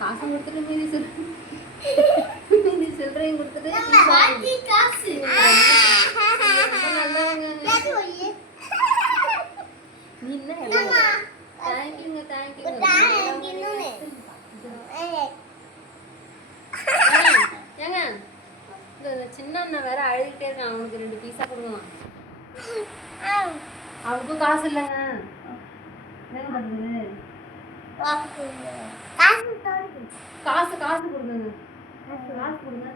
காசு கொடுத்துட்டு மீதி சில்லறையும் கொடுத்துட்டு காசு நீ என்ன தேங்க்யூங்க ஏங்க இந்த சின்ன அண்ணன் வேற அழுகிட்டே இருக்கான். அவனுக்கு 2 பீஸா கொடுங்க. அவனுக்கும் காசு இல்லைங்க. என்ன பண்ணுறது? காசு காசு கொடுங்க. காசு கொடுங்க.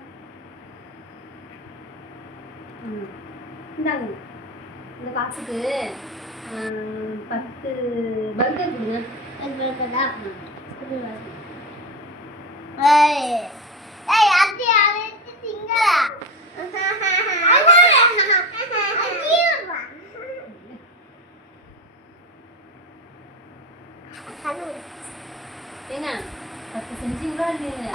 இந்தாங்க. இந்த காசுக்கு 10 பர்கர் கொடுங்க. ஏங்க 10 செஞ்சீங்களா இல்லையா?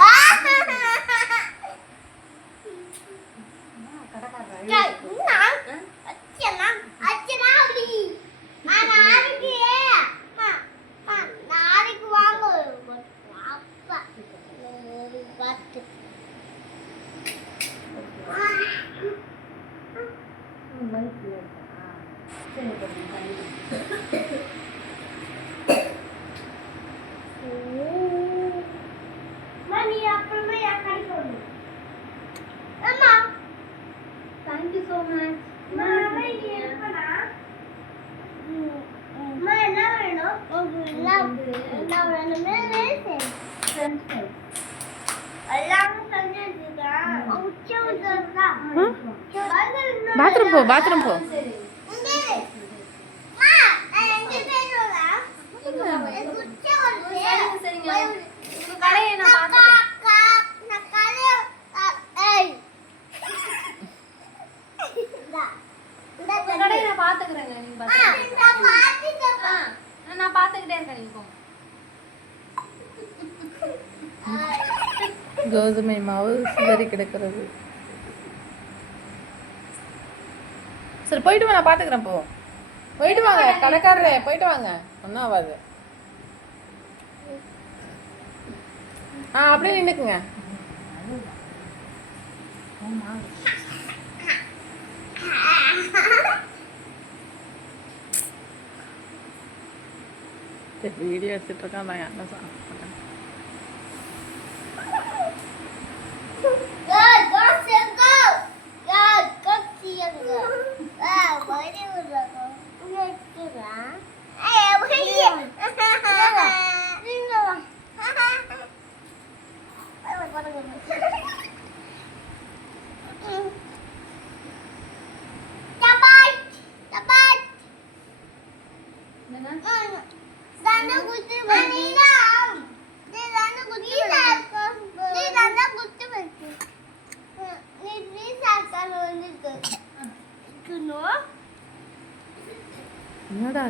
Thank you so much. Bathroom போ நான் பாத்துக்கிட்டே இருக்கேன். நீங்க கோதுமை மாவு சிதறி கிடக்கிறது. சரி போயிட்டு வா, நான் பாத்துக்கிறேன். போயிட்டு வாங்க கடைக்காரரே, போயிட்டு வாங்க. ஒன்றும் ஆகாது. அப்படியே நின்றுக்குங்க. வீடியோ எடுத்துட்டு இருக்கான். நான் என்ன சாப்பிட்டேன். என்னடா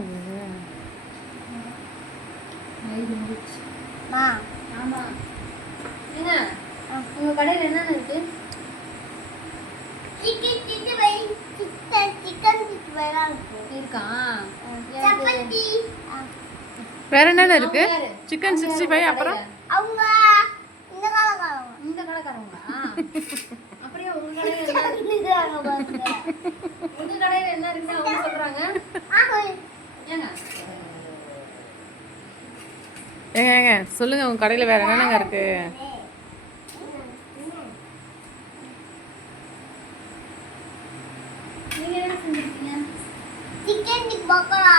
ஆமா என்ன உங்க கடையில் என்னென்ன இருக்கு? வேற என்னென்ன இருக்கு? சிக்கன் 65. அப்புறம் இந்த கடைக்காரங்க அப்படியே உங்க கடையில் என்ன இருக்குன்னு அவங்க சொல்றாங்க. ஏங்க சொல்லுங்க, உங்க கடையில் வேற என்னென்னங்க இருக்கு? நீங்க என்ன செஞ்சிருக்கீங்க? Chicken pakoda,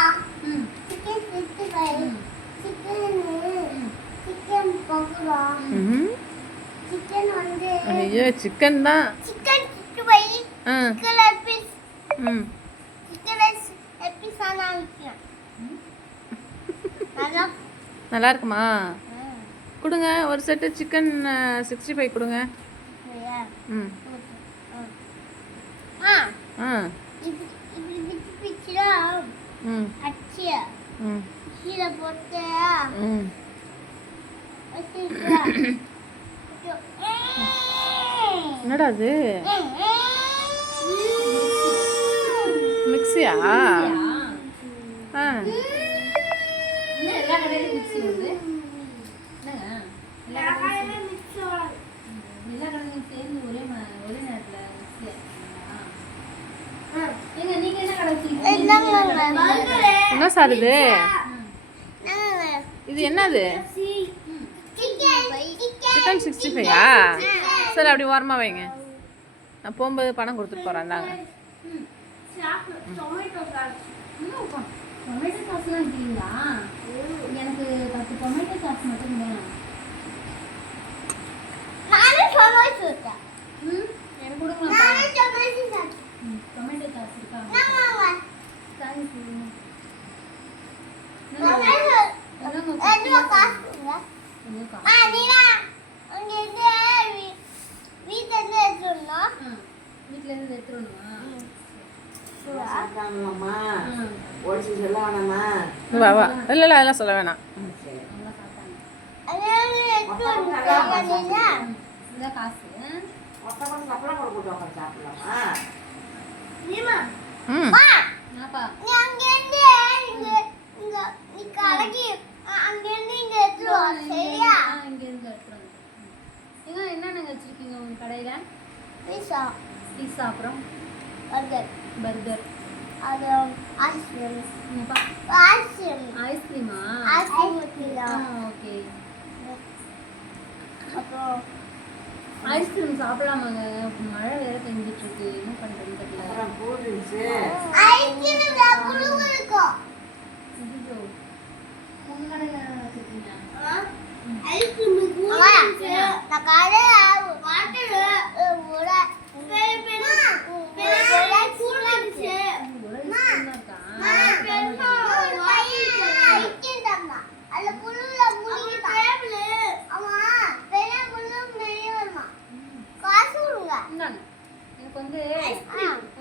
chicken 65, chicken pakoda, chicken வந்து ஐயோ சிக்கன் தான். Chicken 65, chicken piece, chicken piece ஆனா நல்லா இருக்குமா? கொடுங்க ஒரு செட்டு சிக்கன் 65 கொடுங்க. என்னடா அது? மிக்ஸியா? எல்லா கடையிலும் மிக்ஸி வருது. சார் இது நாங்க இது என்னது சிக்கன் சிக்கன் 65யா சரி அப்படி ஓரமாக வைங்க நான் போகும்போது பணம் கொடுத்துட்டு போகிறேன் தாங்க டொமேட்டோ சாஸ் டொமேட்டோ சாஸ்லாம் இருக்கீங்களா எனக்கு 10 டொமேட்டோ சாஸ் மட்டும் வேணும் நானே டொமேட்டோ சாஸ் எனக்கு கொடுங்க நானே டொமேட்டோ சாஸ் டொமேட்டோ சாஸ் இருக்கா நாங்க தேங்க்ஸ் டொமேட்டோ என்ன காசுங்க நீனா அங்க இருந்து வீட்ல இருந்து எடுத்துறோம் வீட்ல இருந்து எடுத்துறோமா சாப்பிட்டாங்களாம்மா ஒடிச்சு சொல்ல வேணாமா வா வா இல்லை இல்லை அதெல்லாம் சொல்ல வேணாம் நல்லா சாப்பிட்டாங்க அங்க எடுத்துறோம் இந்த காசு மொத்த கொஞ்சம் சப்பளம் போட்டு உட்காந்து சாப்பிடலாமா நீமா ம் என்னப்பா நீ அங்க இருந்து இங்க நீ கடைக்கு அங்க இருந்து இங்க எடுத்துறோம் சரியா இங்க இருந்து எடுத்துறோம் ஏங்க என்னென்ன வச்சிருக்கீங்க உங்க கடையில பீஸா பீஸா அப்புறம் பர்கர் பர்கர் அது ஐஸ்கிரீம் என்னப்பா ஐஸ்கிரீம் ஐஸ்கிரீமா ஐஸ்கிரீம் ஓகே அப்புறம் ஐஸ்கிரீம் சாப்பிடலாமாங்க மழை வேற பெஞ்சிட்டு இருக்கு என்ன பண்றதுன்னு தெரியல அப்புறம் கூல் ட்ரிங்க்ஸு ஐஸ்கிரீம்ல புழு இருக்கும் ஐயோ உங்க கடையில வச்சிருக்கீங்க ஐஸ்கிரீம் நான் கடையில வாட்டர் ஒரு எனக்கு வந்து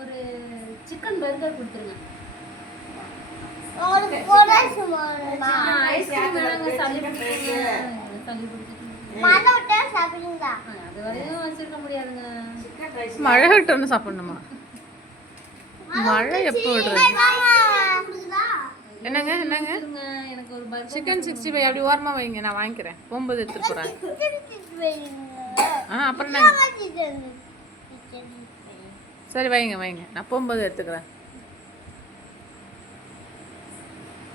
ஒரு சிக்கன் பர்கர் கொடுத்துருங்க ஐஸ்கிரீம் வேணாங்க சளி பிடிக்குங்க சளி பிடிச்சிட்டு அது வரையும் வச்சிருக்க முடியாதுங்க சிக்கன் ரைஸ் மழை விட்டோன்னு சாப்பிடணுமா மழை எப்போ விடுறது என்னங்க என்னங்க கொடுங்க, எனக்கு ஒரு பர்கர் சிக்கன் 65 அப்படி ஓரமாக வைங்க நான் வாங்கிக்கிறேன் போகும்போது எடுத்துகிட்டு போகிறேன் அப்புறம் என்ன சரி வைங்க வைங்க நான் போகும்போது எடுத்துக்கிறேன்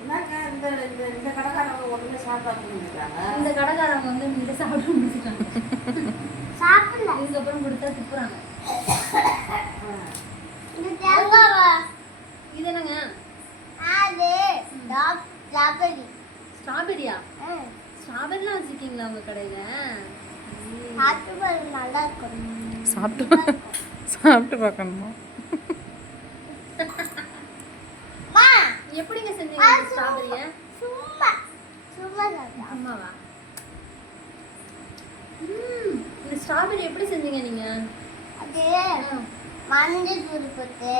என்னங்க இந்த இந்த இந்த கடைக்காரங்க ஒன்றுமே சாப்பிடாம இருக்காங்க இந்த கடைக்காரங்க வந்து இந்த சாப்பிட்டு முடிச்சுட்டாங்க சாப்பிடல இதுக்கப்புறம் கொடுத்தா துப்புறாங்க இது தேங்காவா இது என்னங்க அது லாபரி ஸ்ட்ராபெரியா ஸ்ட்ராபெரிலாம் வச்சிருக்கீங்களா உங்க கடையில சாப்பிட்டு நல்லா இருக்கும் சாப்பிட்டு பார்க்கணுமா மா எப்படிங்க செஞ்சீங்க ஸ்ட்ராபெரிய சும்மா சும்மா சாப்பிட்டா அம்மாவா இந்த ஸ்ட்ராபெரி எப்படி செஞ்சீங்க நீங்க அது மஞ்சள் தூள் போட்டு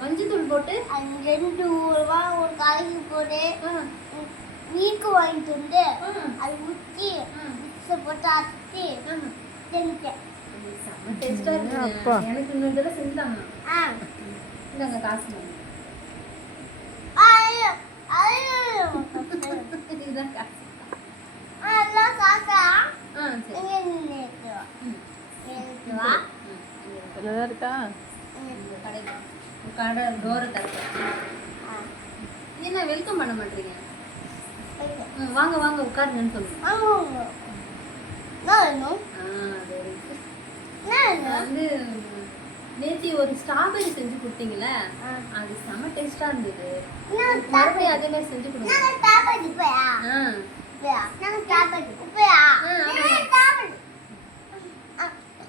மஞ்சள் தூள் போட்டு அது 2 ரூபா ஒரு கடைக்கு போட்டு ஆ, வீக்கு வாங்கிட்டு வந்து ஆ, அது ஊற்றி ஆ, மிக்ஸை போட்டு அரைச்சி ஆ. செஞ்சேன் இது செம்ம டேஸ்டா அப்பா. இருக்குங்க எனக்கு இன்னொரு தடவை செஞ்சாங்க ஆ இந்தாங்க காசு ஐயோ ஐயோ இதுதான் காசு எல்லாம் காக்கா ஆ சரி இங்கே நின்று ம். வா ம், இங்க இருக்கு. இதில் தான் இருக்கா இந்த கடைக்கு கடை டோரை திறக்கிறேன் என்ன வெல்கம் பண்ண மாட்டீங்க வாங்க வாங்க உட்காருங்கன்னு சொல்லுங்க very good. வந்து நேத்தி ஒரு ஸ்ட்ராபெரி செஞ்சு கொடுத்தீங்கல்ல அது செம டேஸ்டா இருந்தது மறுபடியும் அதே மாதிரி செஞ்சு கொடுங்க ஆ நாங்கள் சாப்பிட்டு